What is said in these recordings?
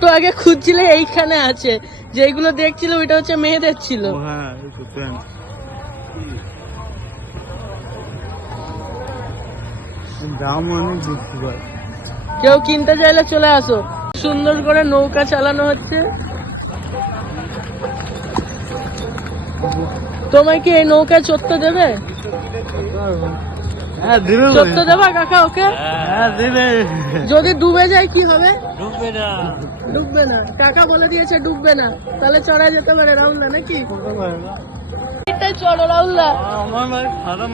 একটু আগে খুঁজছিলে এইখানে আছে। যেগুলো দেখছিল ওইটা হচ্ছে মেয়েদের ছিল। হ্যাঁ দাম অনেক কেউ কিনতে চাইলে চলে আসো। সুন্দর করে নৌকা চালানো হচ্ছে। তোমায় কি এই নৌকায় চড়তে দেবে। হ্যাঁ দেবা কাকা ওকে? হ্যাঁ যদি ডুবে যায় কি হবে? ঢুকবে না। ডুববে না। কাকা বলে দিয়েছে ডুববে না। তাহলে চড়া যেতে পারে নাকি? আমার ভাই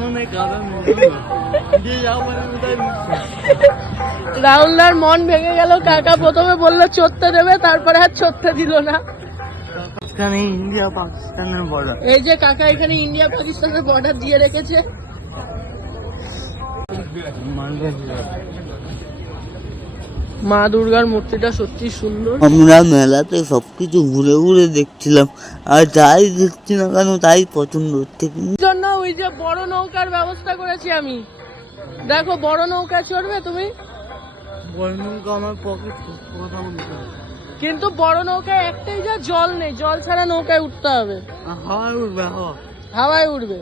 মনে কারণ যে যাও মানে ওটাই রাহুলদার মন ভেঙে গেল কাকা প্রথমে বলল চড়তে দেবে তারপরে আর চড়তে দিল না। পাকিস্তানে ইন্ডিয়া পাকিস্তানের বর্ডার এই যে কাকা এখানে ইন্ডিয়া পাকিস্তানের বর্ডার দিয়ে রেখেছে। মা দুর্গার মূর্তিটা সত্যি সুন্দর। আমরা মেলাতে সবকিছু ঘুরে ঘুরে দেখছিলাম আর যাই দেখছি না কেন তাই পছন্দ হচ্ছে। কিন্তু জন্য ওই যে বড় নৌকার ব্যবস্থা করেছি আমি। দেখো বড় নৌকা চড়বে তুমি? আমার পকেট কিন্তু বড় নৌকায় একটাই যা জল নেই জল ছাড়া নৌকায় উঠতে হবে। হাওয়ায় উঠবে হাওয়া। হাওয়ায় উঠবে।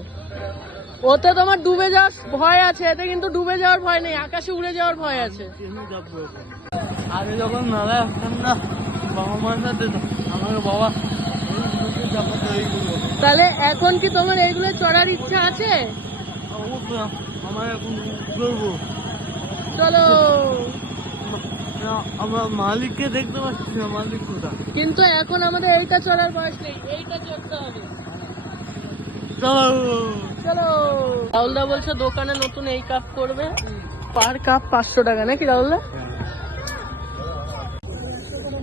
ওতে তোমার ডুবে যাওয়ার ভয় আছে এতে কিন্তু ডুবে যাওয়ার ভয় নেই আকাশে উড়ে যাওয়ার ভয় আছে। আগে যখন মেলায় আসতাম না বাবা মার সাথে তো আমাকে বাবা তাহলে এখন কি তোমার এইগুলো চড়ার ইচ্ছা আছে? আমার এখন চলো। আমার মালিককে দেখতে পাচ্ছি না মালিক কোথায়? কিন্তু এখন আমাদের এইটা চড়ার বয়স নেই এইটা চড়তে হবে। রাহুলদা বলছে দোকানে নতুন এই কাপ করবে। পার কাপ পাঁচশো টাকা নাকি রাহুলদা?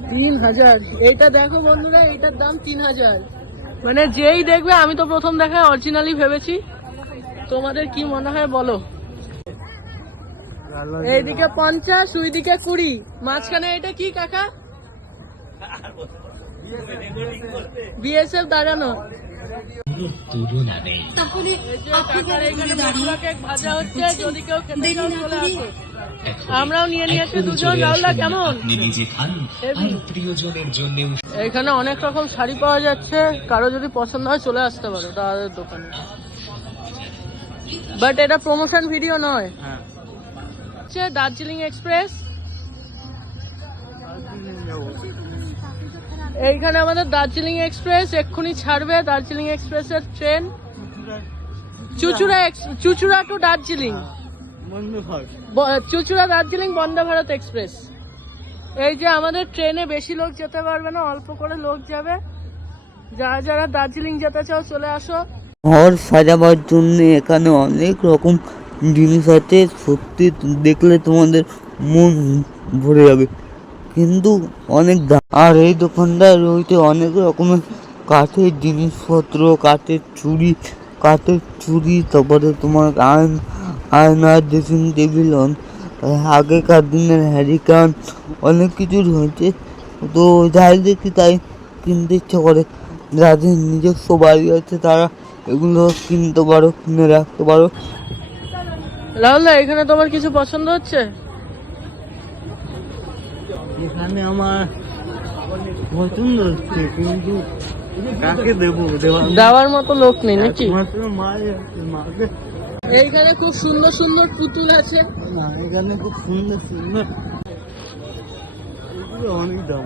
তিন হাজার। এইটা দেখো বন্ধুরা এইটার দাম তিন হাজার। মানে যেই দেখবে আমি তো প্রথম দেখায় অরিজিনালি ভেবেছি। তোমাদের কি মনে হয় বলো? এইদিকে পঞ্চাশ ওইদিকে কুড়ি। মাঝখানে এটা কি কাকা? বিএসএফ দাঁড়ানো। আমরাও নিয়ে নিয়েছি দুজন রাহুলদা কেমন? Heavy। এখানে অনেক রকম শাড়ি পাওয়া যাচ্ছে কারও যদি পছন্দ হয় চলে আসতে পারো দাদাদের দোকানে। বাট এটা প্রমোশন ভিডিও নয়। হ্যাঁ। দার্জিলিং এক্সপ্রেস। এইখানে আমাদের দার্জিলিং এক্সপ্রেস, এক্ষুনি ছাড়বে দার্জিলিং এক্সপ্রেসের train. Chuchura to Darjeeling. Chuchura Darjeeling, Vande Bharat express. এই যে আমাদের ট্রেনে বেশি লোক যেতে পারবে না, অল্প করে লোক যাবে। যারা যারা দার্জিলিং যেতে চাও, চলে আসো। ঘর সাজাবার জন্য এখানে অনেক রকম জিনিস আছে, সত্যি দেখলে তোমাদের মন ভরে যাবে। কিন্তু অনেক দাম আর এই দোকানটার রয়েছে অনেক রকমের কাঠের জিনিসপত্র কাঠের চুড়ি কাঠের চুড়ি তারপরে তোমার আয়ন আয়না ড্রেসিং টেবিল আগেকার দিনের হ্যারিকান অনেক কিছু রয়েছে। তো যাই দেখি তাই কিনতে ইচ্ছে করে। যাদের নিজস্ব বাড়ি আছে তারা এগুলো কিনতে পারো কিনে রাখতে পারো। দা, এখানে তোমার কিছু পছন্দ হচ্ছে? এখানে আমার পছন্দ হচ্ছে কিন্তু কাকে দেবো? দেওয়া দেওয়ার মতো লোক নেই নাকি? মাকে। এইখানে খুব সুন্দর সুন্দর পুতুল আছে। না এখানে খুব সুন্দর সুন্দর। অনেক দাম।